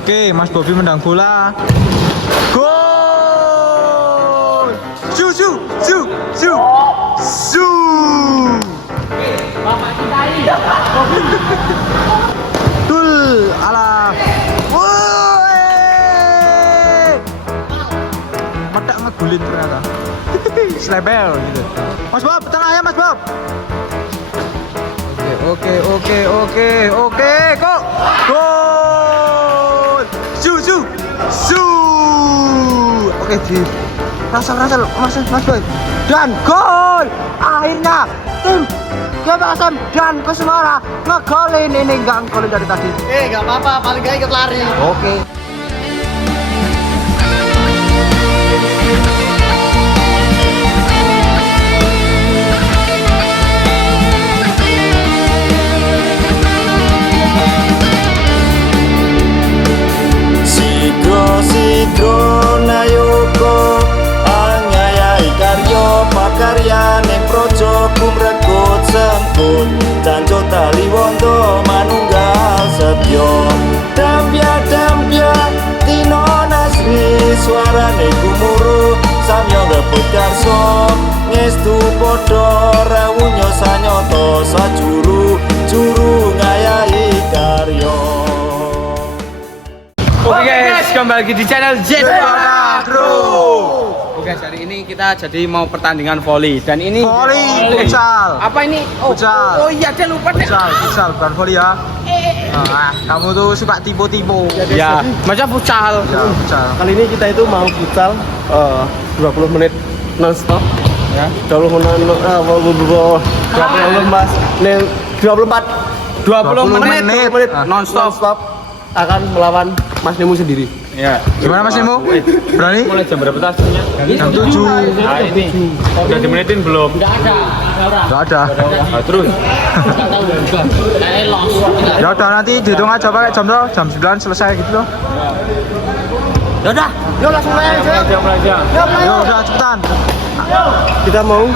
Oke, Mas Bobby mendang bola. Gol! Su su su su su. Bapak cintai. Tul ala. Woi! Mata ngegulin ternyata. Slebel gitu. Mas Bob, tengah ya Mas Bob. Oke, kok. Gol! Su su su. Oke, di rasal Mas Boy. Dan gol! Akhirnya tim Kebasan dan Kusumara ngegolin, ini enggak ngegolin dari tadi. Enggak apa-apa, paling gak ikut lari. Oke. Sidro nayoko anyayai karyo pakaryane projo kumrekut semput canco tali wondo manunggal setyo dampya tino nasri suarane gumuru samyo rebut karso ngestu podo rawunyo sanyoto sajuru juru ngayai karyo. Oke guys, kembali lagi di channel Jetpaka Bro. Oke, hari ini kita jadi mau pertandingan volley dan ini Volley futsal. Apa ini? Futsal. Oh iya, dia lupa deh. Futsal bukan volley ya. Nah, kamu tuh suka tipu-tipu. Ya, macam futsal. Ya, futsal. Kali ini kita itu mau futsal 20 menit non-stop Ya. 20 menit 20 menit non-stop akan melawan Mas Nemu sendiri. Ya. Gimana Mas Nemo? Berani? Mulai jam berapa tasnya? Jam 7. Nah, ini udah dimenitin belum? Enggak ada. Nah, terus. Ya udah, nanti dihitung aja pakai jam loh, jam 9 selesai gitu loh. Ya udah, yuk langsung aja. Ya udah cepetan. Kita mau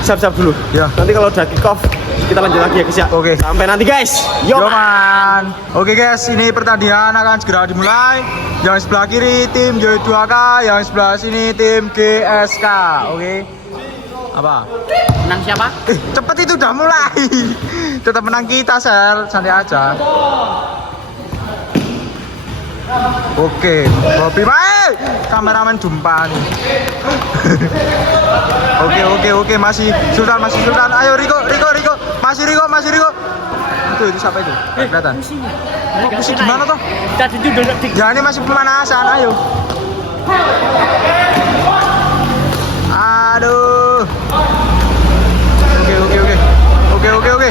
siap-siap dulu. Ya. Nanti kalau udah kick off kita lanjut lagi ya guys ya. Oke. Sampai nanti guys. Yo man. Oke guys, ini pertandingan akan segera dimulai. Yang sebelah kiri tim J2K, yang sebelah sini tim GSK. Oke. Apa? Menang siapa? Cepet itu udah mulai. Tetap menang kita, Sel. Santai aja. Oke, Bobby Mae. Kameramen dumpan. Oke, masih Sultan. Ayo Riko. Masih Riko. Itu siapa itu? Kelihatan. Pusing gimana toh? Tadi itu udah Ya ini masih pemanasan, ayo. Aduh. Oke.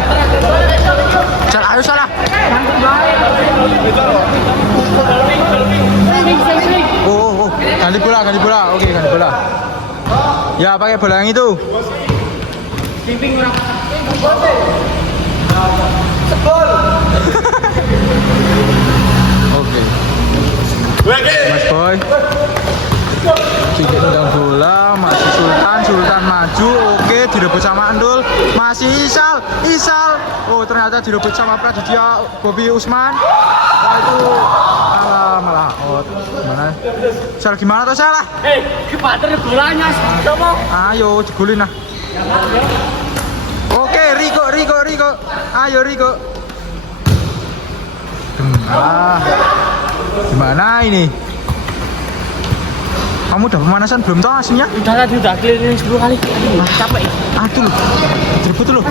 Jangan, ayo salah. Oh. Ganti bola. Oke, ganti bola. Ya, pakai bola yang itu. Oke. Mas Boy. Sedikit tendang bola, masih Sultan maju. Oke, direbut sama Endul. Masih Isal. Oh, ternyata direbut sama Praditya Bobby Usman. Wah, itu malah out. Gimana? Sal gimana tuh salah? kepater bolanya coba. Ayo digulin lah. Oke, Riko. Ayo Riko. Gimana ini? Kamu udah pemanasan belum toh aslinya? Udah keliling 10 kali. Capek. Aduh, direbut dulu.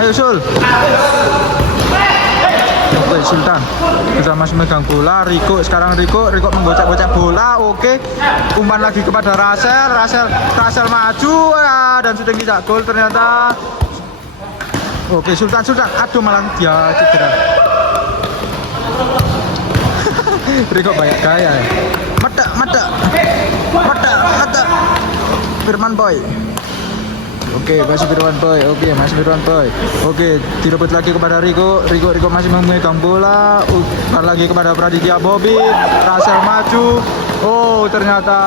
Ayo Sul. Oke, Sultan kita masih megang bola. Sekarang Riko menggocek-gocek bola. Oke, umpan lagi kepada Rasel maju ya, dan sudah tidak gol ternyata. Oke, Sultan. Aduh, malah dia cedera. Riko banyak gaya ya. Mata. Firman Boy. Oke, masih Firman Boy. Oke, direbut lagi kepada Riko masih memegang bola. Lagi kepada Praditya Bobby. Rasel maju. Oh, ternyata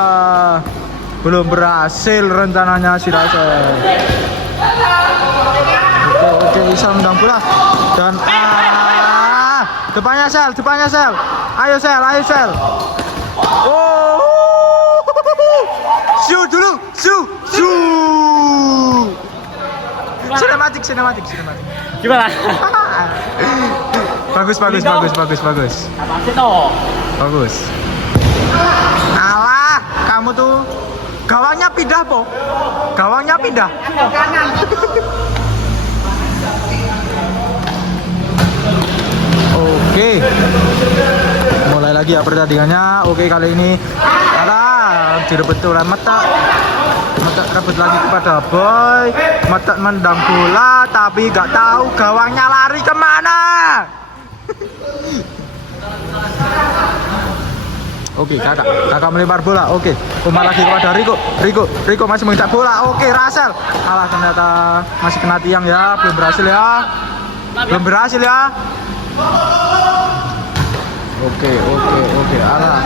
belum berhasil rencananya si Rasel. Oke, Isal menang bola dan depannya Sel. Ayo Sel. Oh. Shoot dulu, shoot. Sinematik. Gimana? Bagus. Apa sih toh? Bagus. Alah, kamu tuh gawangnya pindah, Po. Oke. Mulai lagi ya pertandingannya. Oke, kali ini direbut oleh Mata rebut lagi kepada Boy. Mata mendang bola tapi gak tahu gawangnya lari kemana. Oke, kakak melempar bola. Oke, umpan lagi kepada Riko masih mengincar bola. Oke, Rasel. Alah, ternyata masih kena tiang ya. Belum berhasil ya. Oke. Alah.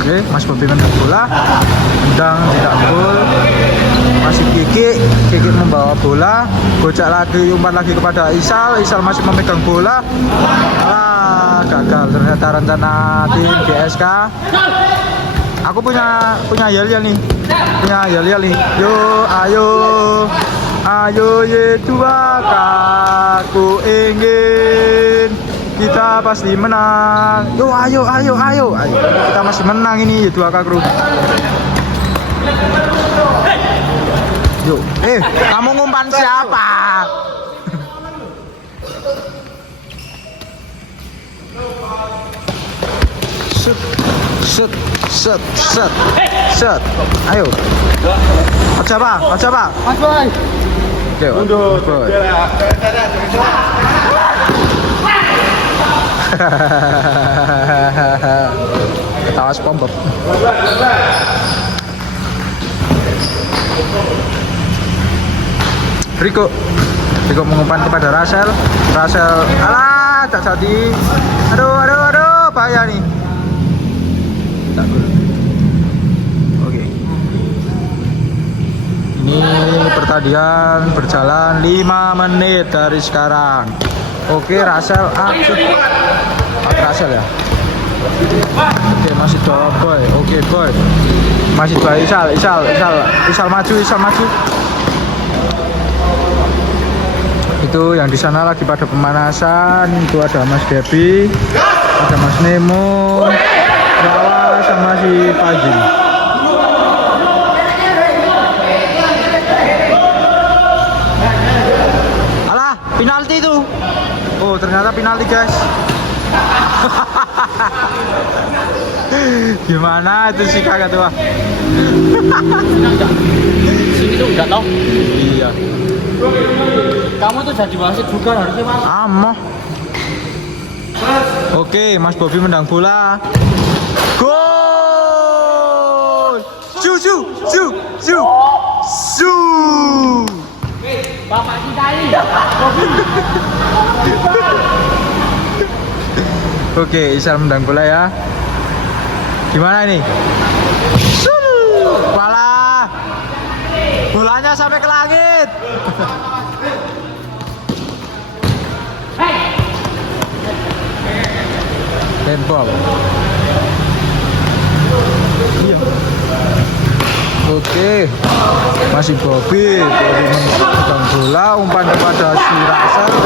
Oke, Mas Bobi menang bola. Tendang tidak gol. Masih Kiki membawa bola. Gocak lagi, umpan lagi kepada Isal masih memegang bola. Gagal ternyata rencana tim GSK. Aku punya yel-yel nih. Ayo ye dua aku ingin kita pasti menang. Ayo. Kita masih menang ini ye dua kru. Yuk, kamu ngumpan siapa? Set. Ayo. Siapa? Mas Boy. Oke, mundur. Ketawa SpongeBob. Riko mengumpan kepada Rasel. Alah, tak jadi. Aduh, bahaya nih. Tak gol. Oke. Ini pertandingan berjalan 5 menit dari sekarang. Oke, Rasel Rasel ya. Oke, masih Boy. Oke, Boy. Masih dua Isal maju. Itu yang di sana lagi pada pemanasan. Itu ada Mas Debi, ada Mas Nemo, Rawa sama si Fajri. Alah, penalti itu. Oh, ternyata penalti, guys. Gimana itu sih kakak tua? Itu enggak tahu. Iya. Kamu tuh jadi wasit juga harusnya Mas. Amoh. Oke, Mas Bobi mendang bola. Gol! Su. Bapak kita ini. Oke, Isal mendang bola ya. Gimana ini? Walah. Bolanya sampai ke langit. Handball. Iya. Oke, masih Bobi memegang bola, umpan kepada si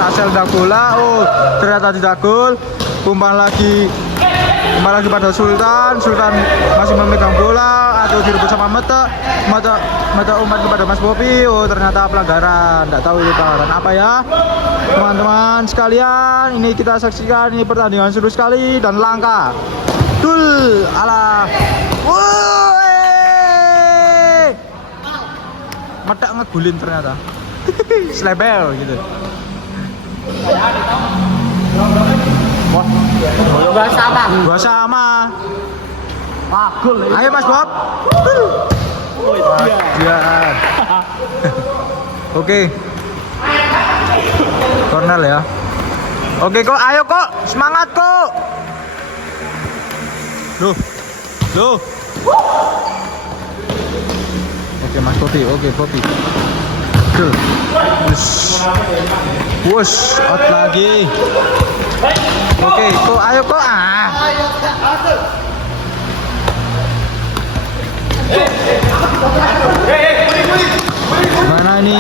Rasel dan bola. Oh, ternyata tidak gol. Umpan lagi pada Sultan masih memegang bola atau direbut sama Mata umpan kepada Mas Bobi. Oh, ternyata pelanggaran. Tidak tahu itu pelanggaran apa ya, teman-teman sekalian. Ini kita saksikan, ini pertandingan seru sekali dan langka. Alah. Mata ngegulin ternyata. Slebel gitu. Wah, gua sama. Ayo Mas Bob. Wajar. Oke. Cornel ya. Oke kok, ayo kok, semangat kok. Loh. Oke Mas Bobi, Bobi. Tuh. Wush, out lagi. Oke, kok ayo kok Mana ini?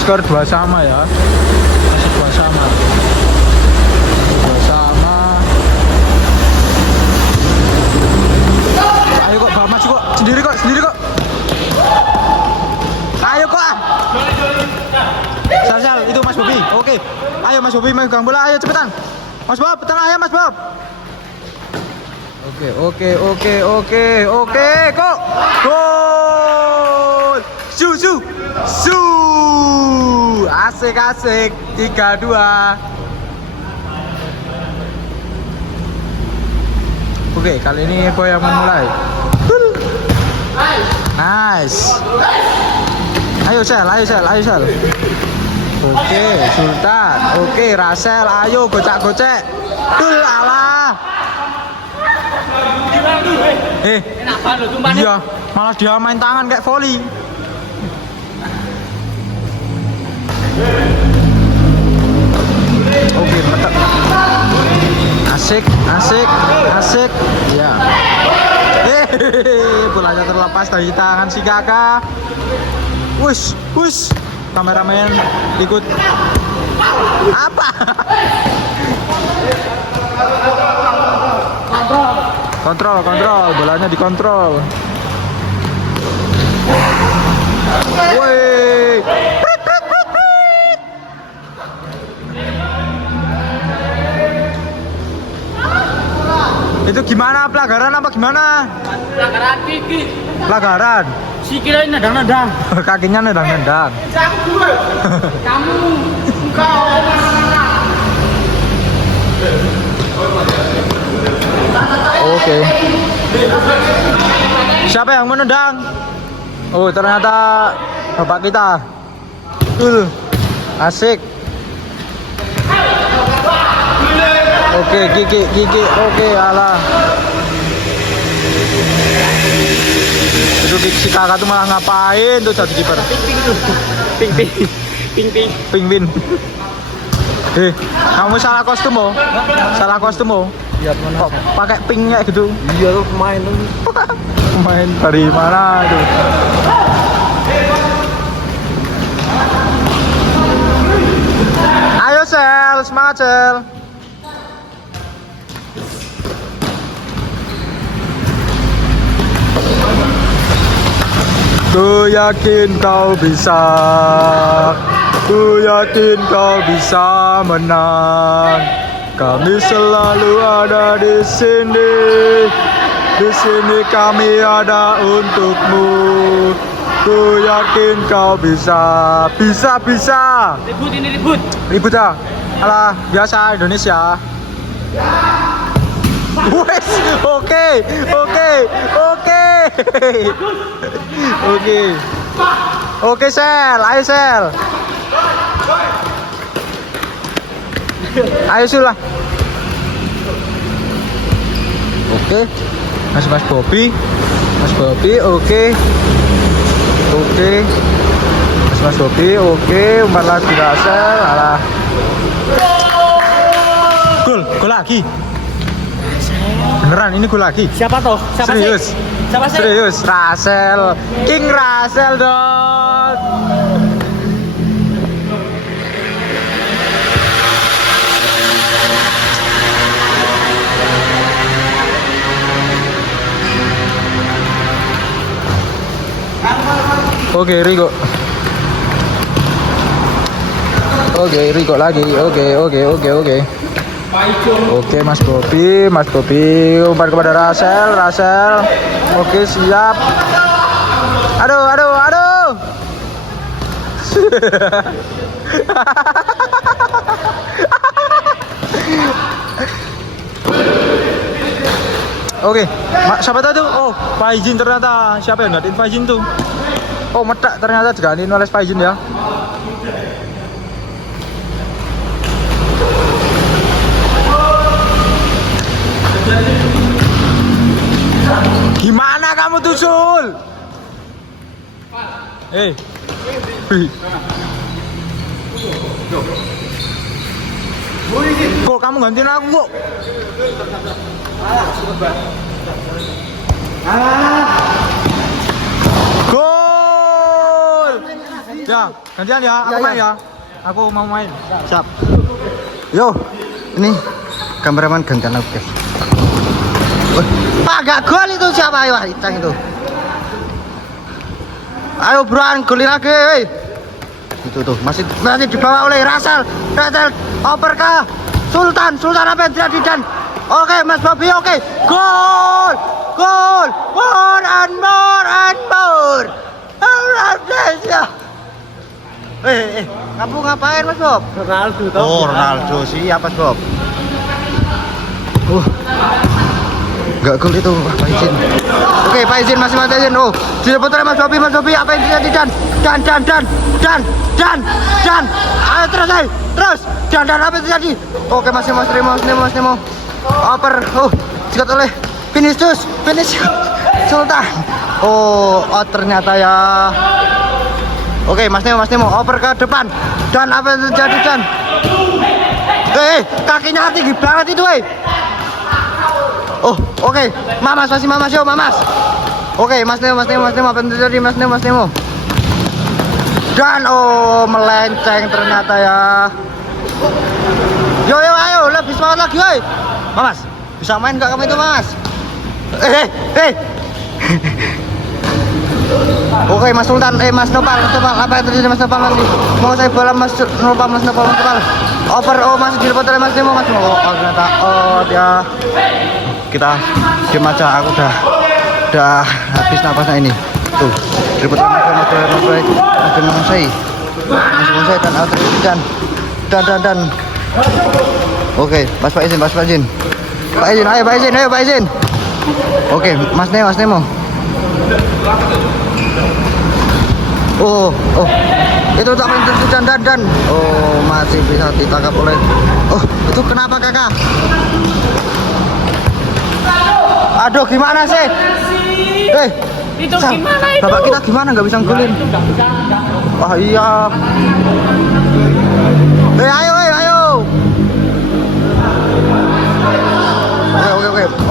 Skor 2 sama ya. Masih 2 sama. 2 sama. Ayo kok, bawa maju kok. Sendiri kok. Ayo kok. Sal, itu Mas Bobi. Oke. Ayo Mas Bobi megang bola, ayo cepetan. Mas Bob, tengah ya Mas Bob. Oke, kok. Gol. Su. Asik. 3-2. Oke, kali ini Boy yang memulai. Nice. Ayo Sel. Oke, Sultan. Oke, Rasel. Ayo gocek. Dul alah. Enak banget loh tumpahnya. Iya, malah dia main tangan kayak volley. Oke, mantap. Asik. Ya. Bolanya terlepas dari tangan si kakak. Wush. Kameramen ikut. Apa? Kontrol. Bolanya dikontrol. Woi. Itu gimana, pelanggaran apa gimana? Pelanggaran kiki. Pelanggaran. Si kira ini nendang. Kakinya nendang. Kamu engkau. Oke. Siapa yang menendang? Oh, ternyata bapak kita. Asik. Oke, Kiki. Oke, alah. Itu si kakak tuh malah ngapain tuh jadi kiper? Ping. Kamu salah kostum oh? Lihat mana? Kok pakai pink kayak gitu? Iya tuh pemain tuh. Main dari mana itu? Ayo Sel, semangat Sel. Ku yakin kau bisa menang. Kami selalu ada di sini. Di sini kami ada untukmu. Ku yakin kau bisa. Ribut ya? Alah, biasa Indonesia. Wes, oke. Oke, Sel, ayo Sel. Ayo sulah. Oke. Mas Bobi, oke. Mas Bobi, oke. Umpan lagi Rasel, alah. Gol lagi. Beneran ini gol lagi. Siapa toh? Serius. Siapa sih? Serius, Rasel. King Rasel dong. Oke, Rigo. Rigo lagi. Oke. Oke, Mas Bobi, umpan kepada Rasel. Oke, siap. Aduh. Oke, siapa tadi tuh? Oh, Faizin ternyata. Siapa yang gantiin Faizin tuh? Oh, medak ternyata digantiin oleh Faizin ya. Gimana kamu tuh, Sul? Kok kamu gantiin aku kok? Gol! Ya, gantian ya, aku main ya. Aku mau main. Siap. Yo, ini kameramen gantian aku guys. Pak, gak gol itu siapa? Ayo, Icang itu. Ayo Bran, golin lagi. Wey. Itu tuh masih dibawa oleh Rasel. Oper ke Sultan apa yang tidak dan oke Mas Bobby, oke. Gol. More and more. Alhamdulillah. Kamu ngapain Mas Bob? Ronaldo toh. Oh, Ronaldo siapa Mas Bob? Enggak gol itu, Pak Izin. Oke, Pak Izin masih Izin. Oh, direbut oleh Mas Bobby apa yang terjadi dan. Ayo terus. Dan apa yang terjadi? Oke, masih Mas Nemo. Oper. Oh, dikat oleh Vinicius Sultan. Oh, ternyata ya. Oke, Mas Nemo oper ke depan. Dan apa yang terjadi dan? Kakinya tinggi banget itu, Oh, oke. Mamas. Oke, Mas Nemo apa yang terjadi Mas Nemo? Dan melenceng ternyata ya. Yo ayo, lebih semangat lagi, woi. Mamas, bisa main enggak kamu itu, Mas? Oke, Mas Sultan, Mas Nopal, apa yang terjadi Mas Nopal masih? Mau saya bola Mas Nopal. Oper, masih dilepot oleh Mas Nemo. Ternyata, dia kita diam aja, aku udah habis napasnya ini. Tuh, dilepot oleh Mas Bonsai dan oke, Pak Izin. Ayo Pak Izin. Oke, Mas Nemo. Oh, itu tak penting dan. Oh, masih bisa ditangkap oleh. Oh, itu kenapa kakak? Aduh, gimana sih? Itu gimana itu? Bapak kita gimana nggak bisa ngulin? Wah iya. Ayo.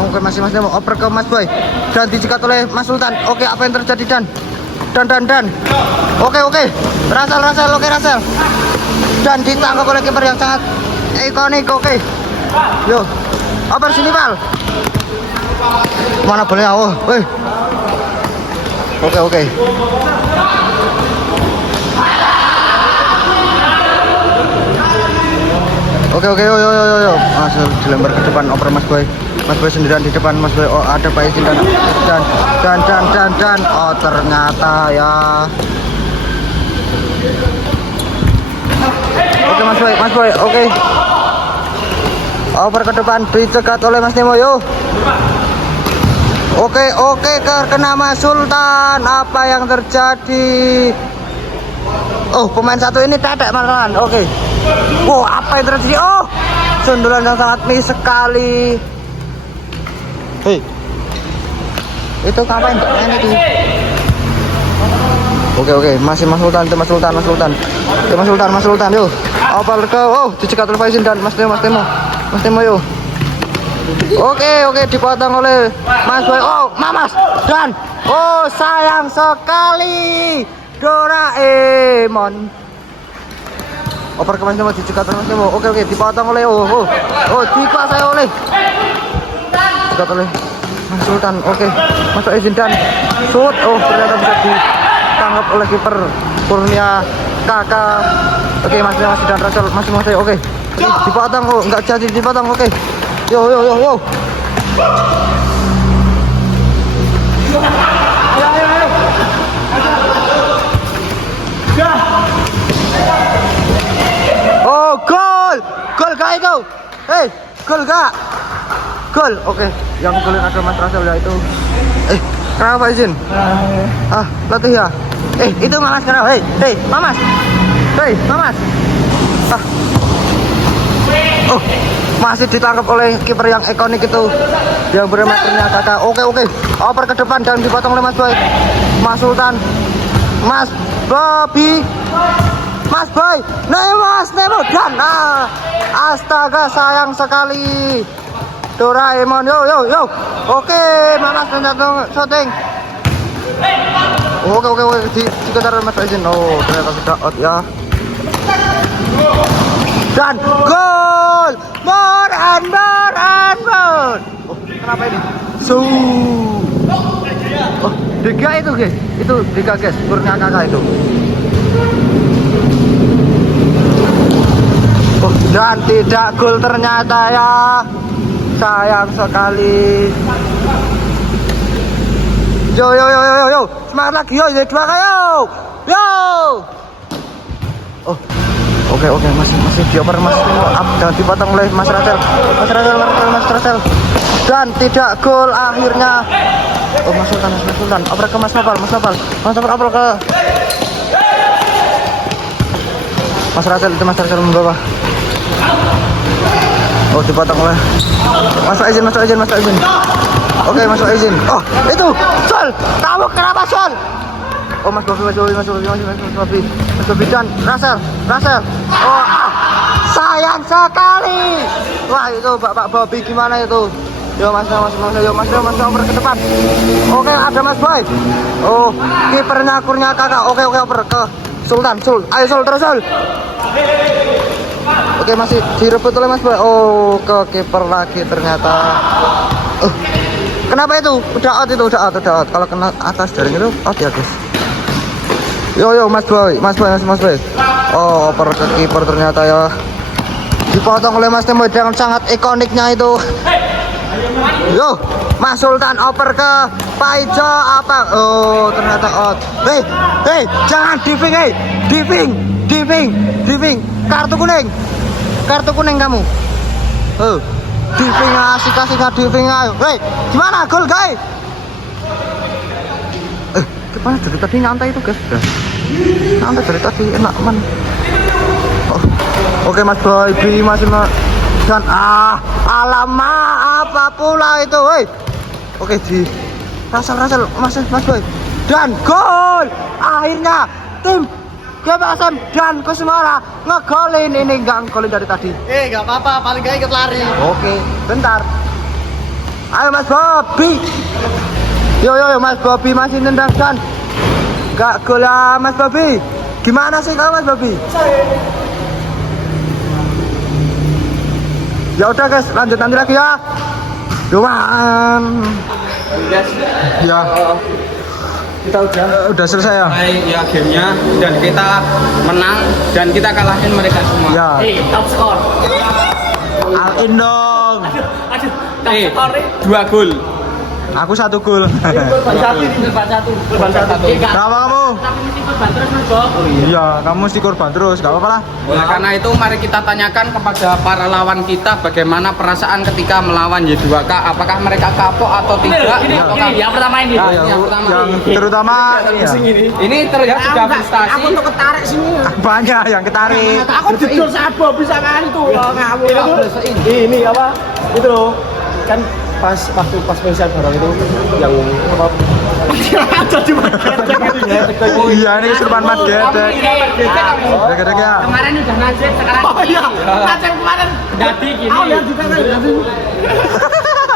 Oke, masih mau oper ke Mas Boy dan dicegat oleh Mas Sultan. Oke, apa yang terjadi dan. Oke. Rasel, oke Rasel. Dan ditangkap oleh kiper yang sangat ikonik. Oke. Yo. Oper sini, Pal. Mana bolanya? Oke. Oke, yo. Masuk dilempar ke depan oper Mas Boy sendirian di depan Mas Boy. Oh, ada Pak Izin dan. Oh, ternyata ya. Oke, Mas Boy. Oke. Oper ke depan dicegat oleh Mas Nemo, yo. Oke, kena Mas Sultan. Apa yang terjadi? Oh, pemain satu ini tetek malahan. Oke. Wow, apa yang terjadi? Oh, sundulan yang sangat miss sekali. Hei, itu ngapain main itu? Oke, masih Mas Sultan. Mas Sultan, yuk. Oper ke, dicegat oleh Faizin dan Mas Nemo, yuk. Oke, dipotong oleh Mas Boy. Oh, Mamas dan sayang sekali Doraemon. Oper ke Mas Nemo, dicegat oleh Mas Nemo. Oke, dipotong oleh dikuasai oleh dicegat oleh Mas Sultan. Oke, masuk izin dan shoot. Oh, ternyata bisa ditangkap oleh kiper Kurnia Kakak. Oke, Mas Nemo dan Rasel masih mau saya. Oke, dipotong. Enggak jadi dipotong. Oke. Yo. Ayo. Oh, gol gak itu? Gol gak? Gol. Oke, yang golin ada Mas Rasel ya itu. Kenapa izin? Latih ya. Itu Mamas kenapa? Mamas. Oh, masih ditangkap oleh kiper yang ikonik itu yang bermeternya Kakak. Oke. Oper ke depan dan dipotong oleh Mas Boy. Mas Sultan. Mas Bobby. Mas Boy, Nemo dan astaga sayang sekali. Doraemon, yo. Oke, Mamas menjatuh shooting. Oke, dikejar Mas Izin. Oh, ternyata sudah out ya. Dan gol, more and more. Oh, kenapa ini? Oh, Dega itu guys, itu Dega guys, turunnya kakak itu. Oh, dan tidak gol ternyata ya, sayang sekali. Yo, semangat lagi yo, jadi 2 kayo. Yo. Oh, oke, masih dioper Mas up, jangan dipotong oleh Mas Rachel. Dan tidak gol akhirnya. Oh, Mas Sultan, oper ke Mas Nopal oper ke Mas Rachel, itu Mas Rachel membawa. Oh, dipotong oleh Masuk izin. Oke, masuk izin. Oh, itu Sol, kamu kenapa Sol? Oh, Mas Bobi dan Rasel. Oh, sayang sekali. Wah, itu Bapak Bobi gimana itu? Yo Mas oper ke depan. Oke, ada Mas Boy. Oh, kipernya kurnya kakak. Oke, oper ke Sultan. Ayo Sul, terus Sul. Oke, masih direbut oleh Mas Boy. Oh, ke kiper lagi ternyata. Kenapa itu? Udah out. Kalau kena atas jaring itu out ya, guys. Yo Mas Boy. Oh, oper ke kiper ternyata ya. Dipotong oleh Mas Temo dengan sangat ikoniknya itu. Yo, Mas Sultan oper ke Pak Ijo apa? Oh, ternyata out. Hei, jangan diving. Kartu kuning kamu. Oh, diving kasih diving ayo. Hei, gimana gol, guys? Gimana dari tadi nyantai itu, guys? Nyantai dari tadi enak man. Oh, oke Mas Boy, masih dan alamak apa pula itu, woi. Oke, di Rasel Mas Boy. Dan gol. Akhirnya tim GPSM dan Kusumara ngegolin. Ini enggak ngegolin dari tadi. Enggak apa-apa, paling enggak ikut lari. Oke, bentar. Ayo Mas Bobi. Yo Mas Bobi masih nendang dan enggak gol ya Mas Bobi. Gimana sih kamu Mas Bobi? Ya udah guys, lanjut nanti lagi ya. Doang. Ya. Kita udah selesai ya. Ya gamenya dan kita menang dan kita kalahin mereka semua. Ya. Top skor. Al Indong. Aduh, top skor 2 gol. Aku 1 gol. Korban satu. Kenapa kamu? Tapi mesti korban terus Mas Bob. Iya, kamu mesti korban terus, gak apa-apa lah. Oleh karena itu mari kita tanyakan kepada para lawan kita bagaimana perasaan ketika melawan Y2K, apakah mereka kapok atau tidak? Ini yang pertama ini. Yang pertama. Terutama Ini terlihat sudah frustasi. Aku untuk ketarik sini. banyak yang ketarik. Aku jujur saat Bob bisa kan itu ngawur. Ini apa? Itu loh. Kan pas spesial barang itu yang apa? Oh iya, ini kesurupan mat gedek. Gedek ya. Kemarin udah nasib sekarang. Oh iya. Nasib kemarin dadi gini. Oh ya juga dadi.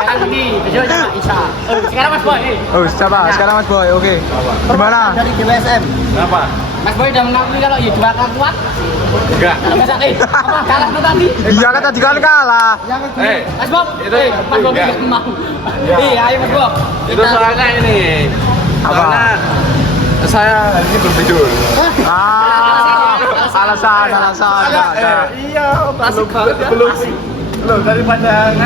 Sekarang ini besok sama Isa. Sekarang Mas Boy. Oh, siapa? Sekarang Mas Boy. Oke. Gimana? Dari GPSM. Apa? Mas Boy udah mengakui kalau Y2K kuat. Enggak. Masa apa kalah tuh tadi? Iya kan tadi kan kalah. Mas Bob, Mas Bob enggak mau. Ayo Mas Bob. Itu soalnya ini. Soalnya saya hari ini belum tidur. Alasan. Iya, belum. Loh, daripada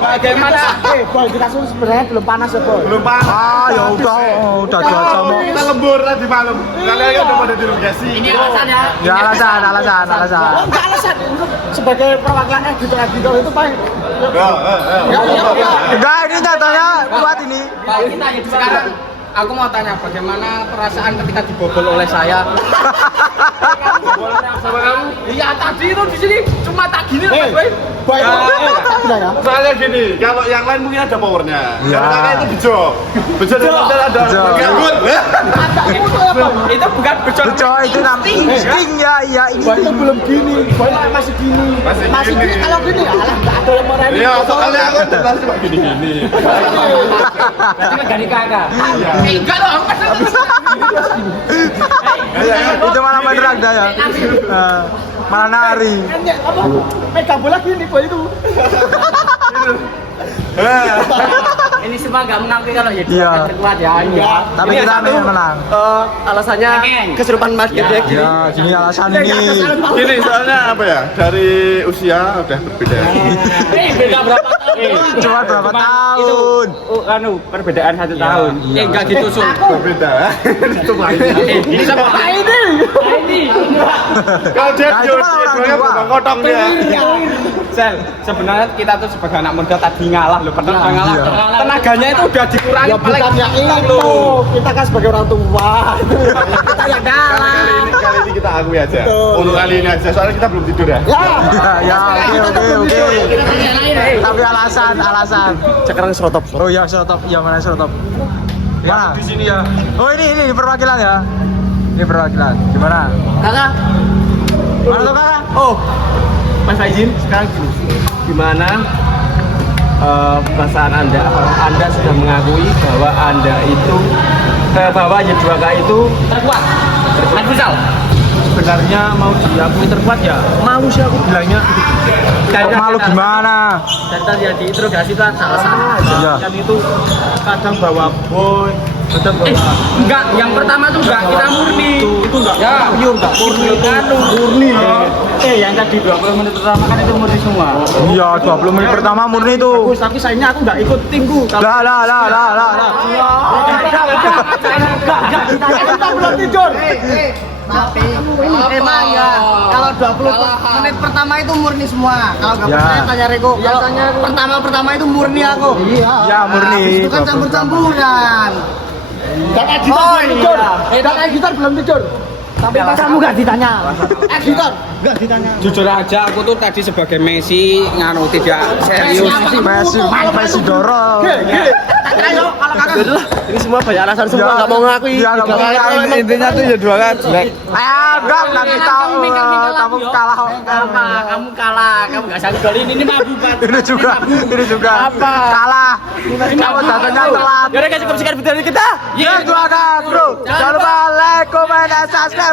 Bagaimana? Boy, kita sebenarnya belum panas ya, Boy. belum panas. Ya udah cuaca mau. Kita lembur tadi malam. Kalian udah pada di lokasi. Ini alasan ya. Ya alasan. Enggak alasan untuk sebagai perwakilan editor itu paling Enggak, ini nyatanya kuat ini. baik kita ya Sekarang aku mau tanya bagaimana perasaan ketika dibobol oleh saya? sama kamu. Iya tadi itu di sini cuma tak gini loh Mas Boy. Soalnya gini, kalau yang lain mungkin ada powernya. Iya. Kalau kakak itu bejo. Bejo di hotel ada. Bejo. Gabut. Itu bukan bejo. Bejo itu nanti insting ya, iya Boy itu insting. belum gini, Boy masih gini. Masih gini. Kalau gini ya alah enggak ada yang marahin. Iya, soalnya aku jelas cuma gini-gini. Berarti gak kakak. Enggak dong. Itu malah menerang dah ya. Malah nari. Apa? Megang bola gini Boy itu. Ini semua gak mengakui kalau ya Iya. terkuat ya. Iya. Tapi kita menang. Alasannya kesurupan market ya. Ya, gini alasan ini. Gini soalnya apa ya? Dari usia udah berbeda. Beda berapa tahun? Cuma berapa tahun? Perbedaan 1 tahun. Enggak gitu Sul. Berbeda. Itu mainnya. Ini sama Ini. Kalau dia Nah, itu malah orang dia tua. bakal kotong dia. Sel, sebenarnya kita tuh sebagai anak muda tadi ngalah loh, pernah ngalah. Iya. Tenaganya itu udah dikurangi Ya bukan yang itu. Kita kan sebagai orang tua. Kita yang kalah. Kali ini kita akui aja. Betul. Untuk kali ini aja, soalnya kita belum tidur ya. Ya. Ya, oke. Tapi alasan. Sekarang serotop. Oh iya, serotop. Iya, mana serotop? Mana? Di sini ya. Oh ini perwakilan ya. Ini perwakilan. Gimana? Kakak. Mana tuh kakak? Oh, Mas Faizin, sekarang gimana perasaan Anda? Anda sudah mengakui bahwa Anda itu bahwa Y2K itu Terkuat. Futsal. sebenarnya mau diakui terkuat ya? Mau sih aku bilangnya. Kok malu gimana? Dan tadi ya diinterogasi kan salah Iya. kan itu kadang bawa boy, kadang bawa Enggak, yang pertama tuh enggak kita murni. itu enggak Ya. pure enggak murni murni. Yang tadi 20 menit pertama kan itu murni semua. Iya, 20 menit pertama murni tuh. Bagus, tapi sayangnya aku enggak ikut timku. Lah. Kita belum tidur. Tapi emang ya kalau 20 menit pertama itu murni semua. Kalau nggak Ya. percaya tanya Reko. Kalau pertama itu murni aku. Ya murni. Itu kan campur-campuran. Dan editor belum tidur. Dan editor belum tidur. Tapi pas kamu enggak ditanya. Editor enggak ditanya. Jujur aja aku tuh tadi sebagai Messi nganu tidak serius. Messi dorong. Ayo kalau kakak Ini semua banyak alasan semua enggak mau ngakui. Iya, nggak mau ngakui. Intinya tuh ya dua kan jelek. Enggak, nanti tahu kamu kalah. kamu kalah, kamu nggak sanggup gol ini mabuk banget. Ini juga. Apa? Kalah. Kamu datangnya telat. Yaudah guys, cukup sekian video kita. Ya, doakan, bro. Jangan lupa like, comment, dan subscribe.